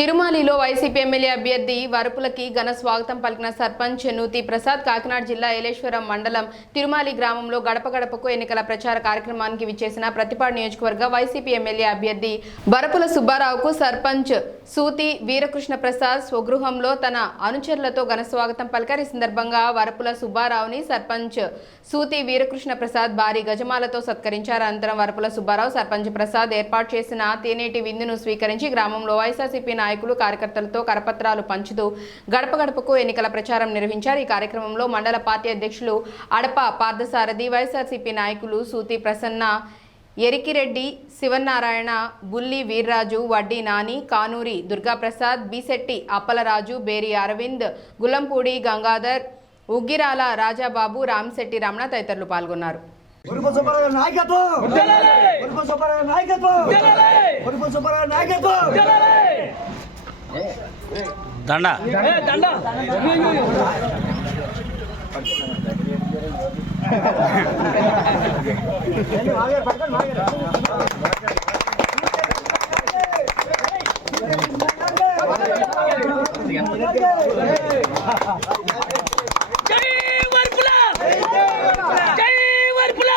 తిరుమలలో YCP MLA అభ్యర్థి వరపులకి ఘన స్వాగతం పలికిన సర్పంచ్ నూతి ప్రసాద్ కాకినాడ జిల్లా ఏలేశ్వరం మండలం తిరుమలి గ్రామంలో గడప గడపకు ఎన్నికల ప్రచార కార్యక్రమానికి విచ్చేసిన ప్రతిపాడు నియోజకవర్గ వైసీపీ ఎమ్మెల్యే అభ్యర్థి వరపుల సుబ్బారావుకు సర్పంచ్ సూతి వీరకృష్ణ ప్రసాద్ స్వగృహంలో తన అనుచరులతో ఘన స్వాగతం పలికారు। ఈ సందర్భంగా వరపుల సుబ్బారావుని సర్పంచ్ సూతి వీరకృష్ణ ప్రసాద్ భారీ గజమాలతో సత్కరించారు। అనంతరం వరపుల సుబ్బారావు సర్పంచ్ ప్రసాద్ ఏర్పాటు చేసిన తేనేటి విందును స్వీకరించి గ్రామంలో వైఎస్ఆర్సీపీ నాయకులు కార్యకర్తలతో కరపత్రాలు పంచుతూ గడప గడపకు ఎన్నికల ప్రచారం నిర్వహించారు। ఈ కార్యక్రమంలో మండల పార్టీ అధ్యక్షులు అడప పార్థసారథి, వైఎస్ఆర్సీపీ నాయకులు సూతి ప్రసన్న, ఎరికిరెడ్డి, శివనారాయణ, బుల్లి వీర్రాజు, వడ్డీ నాని, కానూరి దుర్గాప్రసాద్, బీశెట్టి అప్పలరాజు, బేరి అరవింద్, గుల్లంపూడి గంగాధర్, ఉగ్గిరాల రాజాబాబు, రామశెట్టి రమణ తదితరులు పాల్గొన్నారు। దండా జై వర్పుల